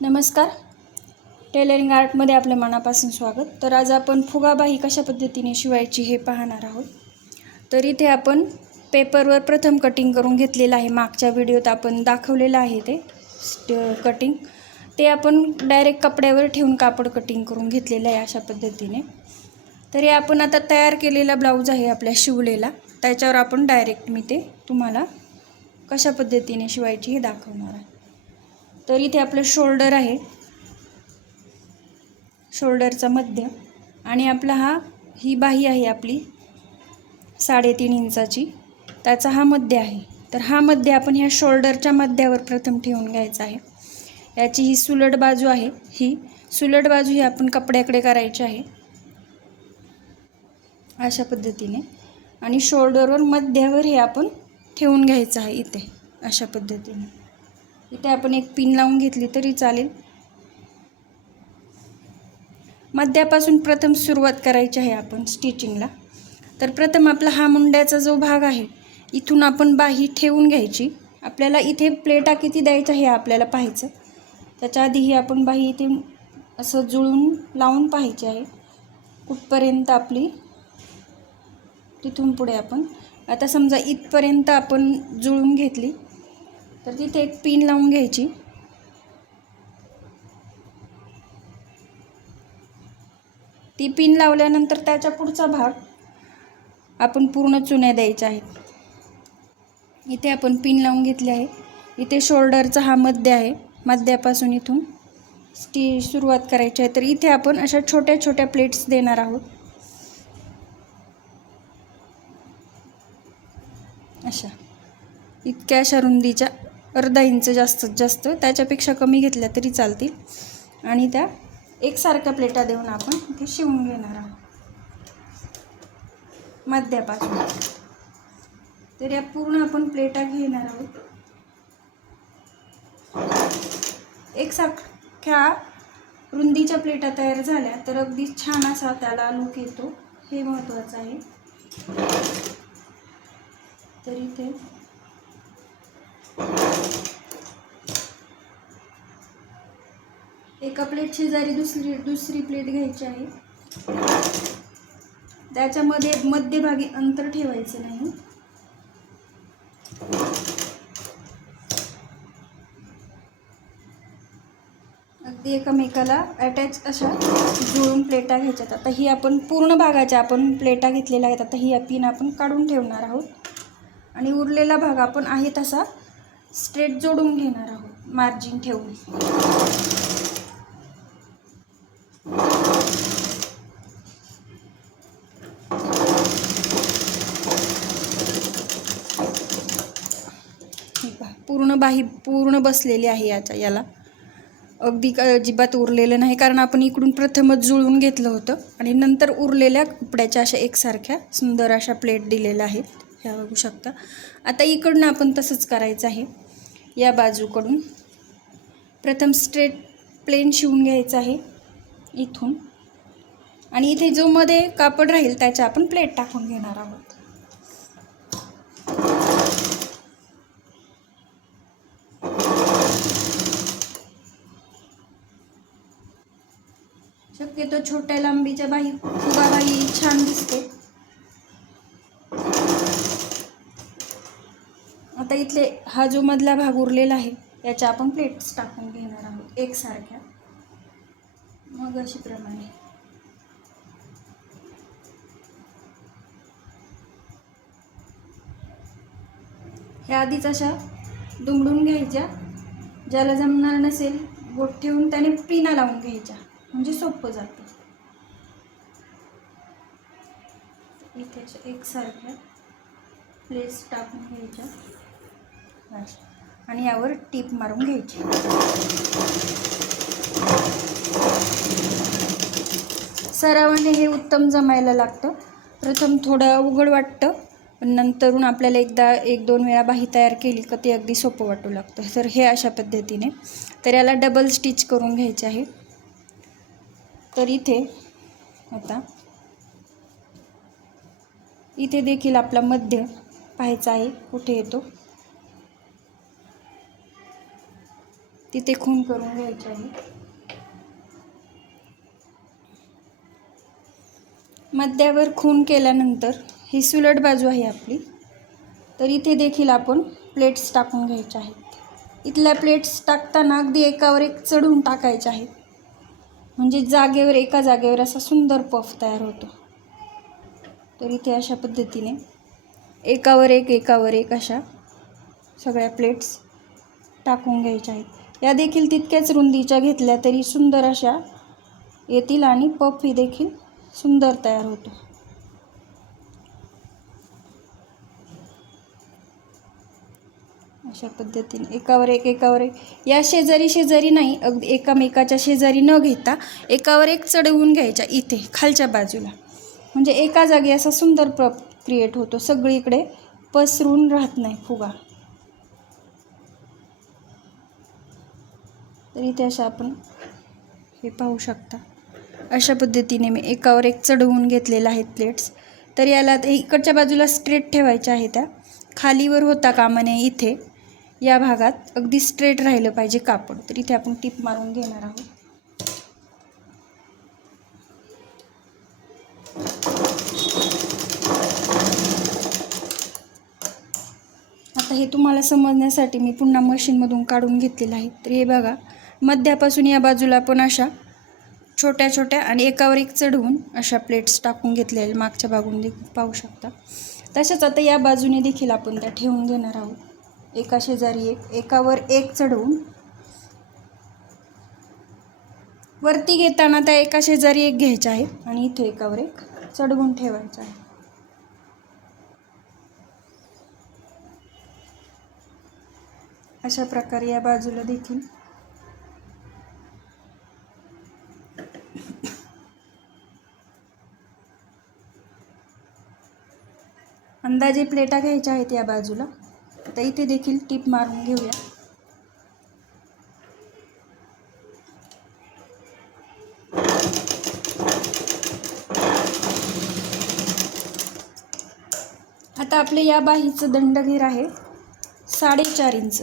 नमस्कार. टेलरिंग आर्टमध्ये आपल्या मनापासून स्वागत. तर आज आपण फुगाबाही कशा पद्धतीने शिवायची हे पाहणार आहोत. तर इथे आपण पेपरवर प्रथम कटिंग करून घेतलेलं आहे. मागच्या व्हिडिओत आपण दाखवलेलं आहे ते कटिंग. ते आपण डायरेक्ट कपड्यावर ठेवून कापड कटिंग करून घेतलेलं आहे अशा पद्धतीने. तर हे आपण आता तयार केलेला ब्लाऊज आहे आपल्या शिवलेला, त्याच्यावर आपण डायरेक्ट मी ते तुम्हाला कशा पद्धतीने शिवायची हे दाखवणार आहे. तर इथे आपलं शोल्डर आहे, शोल्डरचा मध्य, आणि आपला ही बाही आहे आपली 3.5 इंचाची, त्याचा हा मध्य आहे. तर हा मध्य आपण ह्या शोल्डरच्या मध्यावर प्रथम ठेवून घ्यायचा आहे. याची ही सुलट बाजू आहे, ही सुलट बाजू ही आपण कपड्याकडे करायची आहे अशा पद्धतीने. आणि शोल्डरवर मध्यावर हे आपण ठेवून घ्यायचं आहे इथे अशा पद्धतीने. इथे आपण एक पिन लावून घेतली तरी चालेल. मध्यापासून प्रथम सुरुवात करायची आहे आपण स्टिचिंगला. तर प्रथम आपला हा मुंड्याचा जो भाग आहे, इथून आपण बाही ठेवून घ्यायची. आपल्याला इथे प्लेटा किती द्यायच्या हे आपल्याला पाहायचं. त्याच्या आधी ही आपण बाही इथे असं जुळून लावून पाहायची आहे कुठपर्यंत आपली. तिथून पुढे आपण आता समजा इथपर्यंत आपण जुळून घेतली, तर तिथे एक पिन लावून घ्यायची. ती पिन लावल्यानंतर त्याच्या पुढचा भाग आपण पूर्ण चुन्या द्यायच्या आहेत. इथे आपण पिन लावून घेतली आहे. इथे शोल्डरचा हा मध्य आहे, मध्यापासून इथून सुरुवात करायची आहे. तर इथे आपण अशा छोट्या छोट्या प्लेट्स देणार आहोत अशा इतक्या अशा रुंदीच्या, अर्धा इंच जास्तीत जास्त, त्याच्यापेक्षा कमी घेतल्या तरी चालतील. आणि त्या एकसारख्या प्लेटा देऊन आपण इथे शिवून घेणार आहोत मध्यापासून. तर या पूर्ण आपण प्लेटा घेणार आहोत. एकसारख्या रुंदीच्या प्लेटा तयार झाल्या तर अगदी छान असा त्याला लुक येतो, हे महत्त्वाचं आहे. तर इथे एका प्लेट शेजारी दुसरी प्लेट घ्यायची आहे. त्याच्यामध्ये मध्यभागी अंतर ठेवायचं नाही. अगदी एकमेकाला अटॅच अशा जुळून प्लेटा घ्यायच्यात. आता ही आपण पूर्ण भागाच्या आपण प्लेटा घेतलेल्या आहेत. आता ही पिन आपण काढून ठेवणार आहोत आणि उरलेला भाग आपण आहे तसा स्ट्रेट जोडून घेणार आहोत मार्जिन ठेवून. पूर्ण बाही पूर्ण बसलेली आहे याला, अगदी अजिबात उरलेलं नाही, कारण आपण इकडून प्रथमच जुळवून घेतलं होतं आणि नंतर उरलेल्या कपड्याच्या अशा एकसारख्या सुंदर अशा प्लेट दिलेल्या आहेत, ह्या बघू शकता. आता इकडून आपण तसंच करायचं आहे. या बाजूकडून प्रथम स्ट्रेट प्लेन शिवून घ्यायचं आहे इथून, आणि इथे जो मध्ये कापड राहील त्याच्या आपण प्लेट टाकून घेणार आहोत. शक्यतो छोट्या लांबीच्या फुगाबाही छान दिसते. आता इथले हा जो मधला भाग उरलेला आहे याच्या आपण प्लेट्स टाकून घेणार आहोत एकसारख्या, मग अशी प्रमाणे. ह्या आधीच अशा दुमडून घ्यायच्या. ज्याला जमणार नसेल बोट ठेवून त्याने पिना लावून घ्यायच्या, म्हणजे सोपं जातं. इथे एकसारख्या प्लेट्स टाकून घ्यायच्या आणि यावर टीप मारून घ्यायची. सरावाने हे उत्तम जमायला लागतं. प्रथम थोडं अवघड वाटतं, पण नंतरून आपल्याला एक दोन वेळा बाही तयार केली का ते अगदी सोपं वाटू लागतं. तर हे अशा पद्धतीने. तर याला डबल स्टिच करून घ्यायचे आहे. तर इथे देखील आपला मध्य पाहायचा आहे कुठे येतो. तिथे खून करून घ्यायचे आहे. मध्यावर खून केल्यानंतर ही सुलट बाजू आहे आपली, तर इथे देखील आपण प्लेट्स टाकून घ्यायच्या आहेत. इथल्या प्लेट्स टाकताना अगदी एकावर एक चढून टाकायच्या आहेत, म्हणजे एका जागेवर असा सुंदर पफ तयार होतो. तर इथे अशा पद्धतीने एकावर एक अशा सगळ्या प्लेट्स टाकून घ्यायच्या आहेत. या देखील तितक्याच रुंदीच्या घेतल्या तरी सुंदर अशा येतील आणि पफ ही देखील सुंदर तयार होतो. अशा पद्धतीने एकावर एक या शेजारी नाही, अगदी एकामेकाच्या शेजारी न घेता एकावर एक चढवून घ्यायच्या इथे खालच्या बाजूला, म्हणजे एका जागी असा सुंदर पफ क्रिएट होतो, सगळीकडे पसरून राहत नाही फुगा. तर इथे अशा आपण हे पाहू शकता. अशा पद्धतीने मी एकावर एक चढवून घेतलेल्या आहेत प्लेट्स. तर याला इकडच्या बाजूला स्ट्रेट ठेवायच्या आहेत, त्या खालीवर होता कामा नये. इथे या भागात अगदी स्ट्रेट राहिलं पाहिजे कापड. तर इथे आपण टीप मारून घेणार आहोत. आता हे तुम्हाला समजण्यासाठी मी पुन्हा मशीनमधून काढून घेतलेलं आहे. तर हे बघा, मध्यापासून या बाजूला पण अशा छोट्या छोट्या आणि एकावर एक चढवून अशा प्लेट्स टाकून घेतलेल्या मागच्या बाजूने देखील पाहू शकता. तशाच आता या बाजूने देखील आपण त्या ठेवून घेणार आहोत, एका शेजारी एकावर एक चढवून. वरती घेताना त्या एका शेजारी एक घ्यायच्या आहेत आणि इथे एकावर एक चढवून ठेवायचं आहे. अशा प्रकारे या बाजूला देखील अंदाजे प्लेटा घ्यायच्या आहेत या बाजूला. तर इथे देखील टीप मारून घेऊया. आता आपले या बाहीचं दंडघेर आहे 4.5 इंच.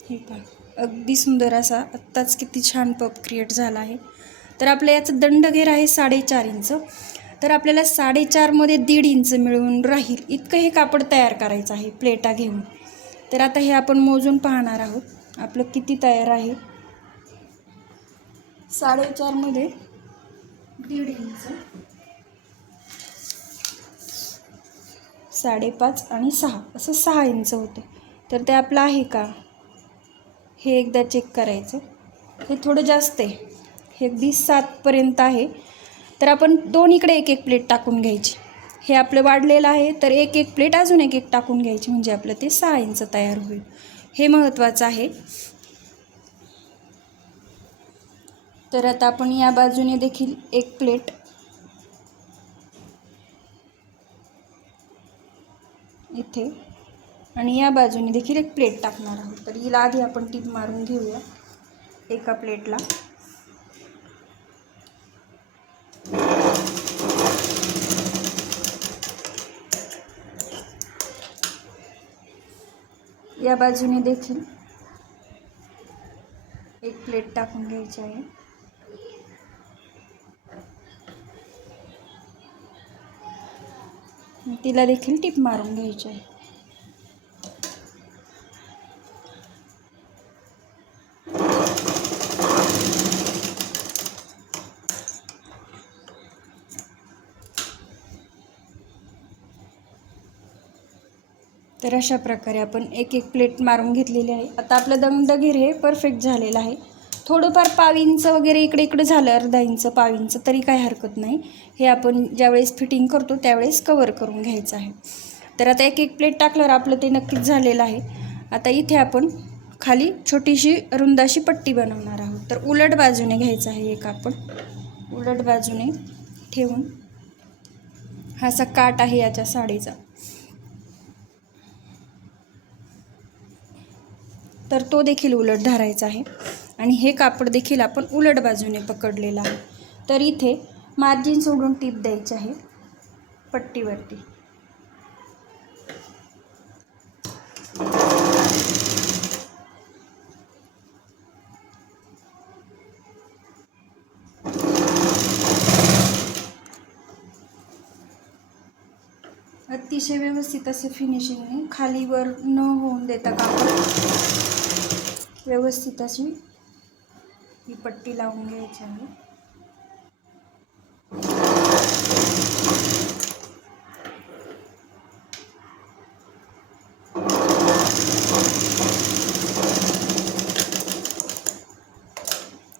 हे पहा, अगदी सुंदर असा आत्ताच किती छान पफ क्रिएट झाला आहे. तर आपल्या याचं दंडघेर आहे 4.5 इंच. तर आपल्याला 4.5 मध्ये 1.5 इंच मिळून राहील इतकं हे कापड तयार करायचं आहे प्लेटा घेऊन. तर आता हे आपण मोजून पाहणार आहोत आपलं किती तयार आहे. 4.5 मध्ये 1.5 इंच, 5.5 आणि 6 असं 6 इंच होतं. तर ते आपलं आहे का हे एकदा चेक करायचं. हे थोडं जास्त आहे, हे अगदी 7 पर्यंत आहे. तर आपण दोन्हीकडे एक प्लेट टाकून घ्यायची. हे आपलं वाढलेलं आहे, तर एक प्लेट अजून एक टाकून घ्यायची, म्हणजे आपलं ते 6 इंच तयार होईल. हे महत्त्वाचं आहे. तर आता आपण या बाजूने देखील एक प्लेट इथे आणि या बाजूने देखील एक प्लेट टाकणार आहोत. तर हिला आधी आपण टीप मारून घेऊया एका प्लेटला. या बाजूने देखील एक प्लेट टाकून घ्यायची आहे. तिला देखील टीप मारून घ्यायची आहे. तर अशा प्रकारे आपण एक प्लेट मारून घेतलेली आहे. आता आपलं दंडघेर हे परफेक्ट झालेलं आहे. थोडंफार 1/2 इंच वगैरे इकडे झालं, अर्धा इंच 1/2 इंच तरी काही हरकत नाही. हे आपण ज्यावेळेस फिटिंग करतो त्यावेळेस कवर करून घ्यायचं आहे. तर आता एक प्लेट टाकल्यावर आपलं ते नक्कीच झालेलं आहे. आता इथे आपण खाली छोटीशी रुंदाशी पट्टी बनवणार आहोत. तर उलट बाजूने घ्यायचं आहे एक आपण, उलट बाजूने ठेवून हा असा काट आहे याच्या साडीचा, तर तो देखील उलट धरायचा आहे. आणि हे कापड देखील आपण उलट बाजूने पकडलेलं आहे. तर इथे मार्जिन सोडून टीप द्यायची आहे पट्टीवरती. अतिशय व्यवस्थित असे फिनिशिंगने खालीवर न होऊन देता कापड व्यवस्थित अशी ही पट्टी लावून घ्यायची आहे.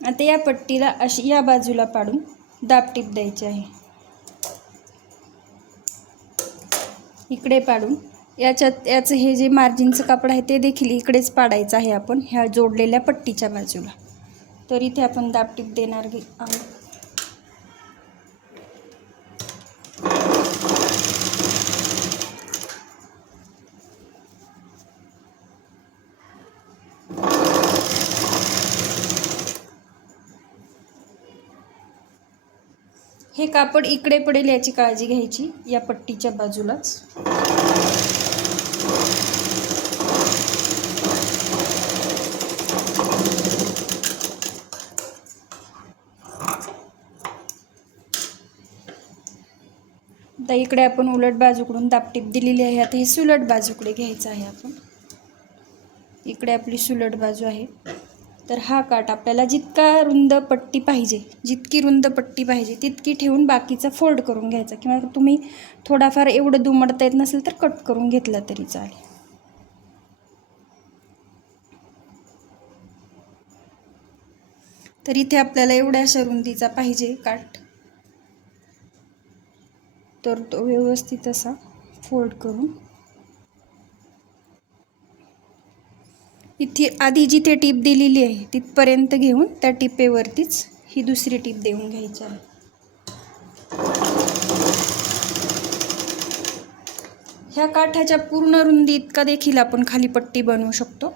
आता या पट्टीला अशी या बाजूला पाडून दाबटीप द्यायची आहे. इकडे पाडून याचं हे जे मार्जिनचं कापड आहे ते देखील इकडेच पाडायचं आहे आपण ह्या जोडलेल्या पट्टीच्या बाजूला. तर इथे आपण दाबटीप देणार आहोत. हे कापड इकडे पडेल याची काळजी घ्यायची या पट्टीच्या बाजूलाच. आता इकडे आपण उलट बाजूकडून दाबटीप दिलेली आहे. आता हे सुलट बाजूकडे घ्यायचं आहे आपण. इकडे आपली सुलट बाजू आहे. तर हा काठ आपल्याला जितका रुंद पट्टी पाहिजे, जितकी रुंद पट्टी पाहिजे तितकी ठेवून बाकीचा फोल्ड करून घ्यायचा, किंवा तुम्ही थोडाफार एवढं दुमडता येत नसेल तर कट करून घेतला तरी चालेल. तर इथे आपल्याला एवढ्याशा रुंदीचा पाहिजे काठ. तर तो व्यवस्थित असा फोल्ड करून इथे आधी जिथे टीप दिलेली आहे तिथपर्यंत घेऊन त्या टिपेवरतीच ही दुसरी टीप देऊन घ्यायची आहे. ह्या काठाच्या पूर्ण रुंदी इतका देखील आपण खाली पट्टी बनवू शकतो.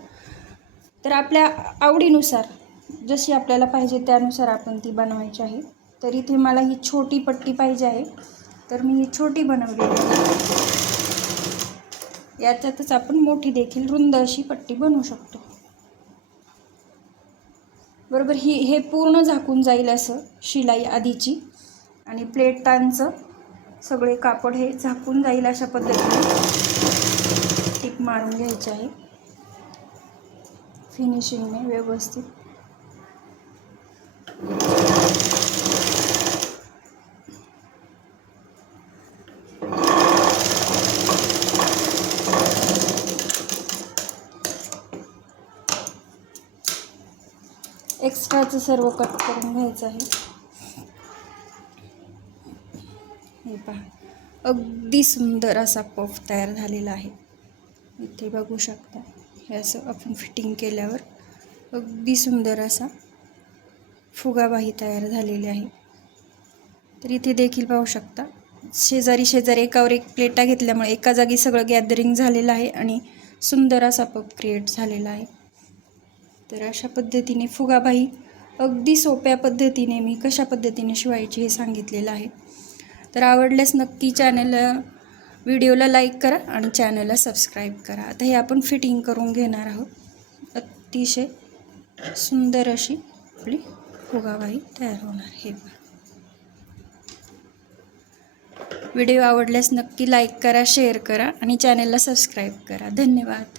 तर आपल्या आवडीनुसार जशी आपल्याला पाहिजे त्यानुसार आपण ती बनवायची आहे. तर इथे मला ही छोटी पट्टी पाहिजे आहे, तर मी ही छोटी बनवलेली आहे. याच्यातच आपण मोठी देखील रुंद अशी पट्टी बनवू शकतो. बरोबर हे पूर्ण झाकून जाईल असं शिलाई आधीची, आणि प्लेटांचं सगळे कापड हे झाकून जाईल अशा पद्धतीने टीप मारून घ्यायची आहे फिनिशिंगने व्यवस्थित. एक्स्ट्राचं सर्व कट करून घ्यायचं आहे. हे पहा, अगदी सुंदर असा पफ तयार झालेला आहे. इथे बघू शकता, हे असं आपण फिटिंग केल्यावर अगदी सुंदर असा फुगाबाही तयार झालेली आहे. तर इथे देखील पाहू शकता, शेजारी एकावर एक प्लेटा घेतल्यामुळे एका जागी सगळं गॅदरिंग झालेलं आहे आणि सुंदर असा पफ क्रिएट झालेला आहे. तर अशा पद्धतीने फुगाबाही अगदी सोप्या पद्धतीने मी कशा पद्धतीने शिवायची हे सांगितलेलं आहे. तर आवडल्यास नक्की व्हिडिओला लाईक करा आणि चॅनलला सबस्क्राईब करा. आता हे आपण फिटिंग करून घेणार आहोत. अतिशय सुंदर अशी आपली फुगाबाही तयार होणार. हे व्हिडिओ आवडल्यास नक्की लाईक करा, शेअर करा आणि चॅनलला सबस्क्राईब करा. धन्यवाद.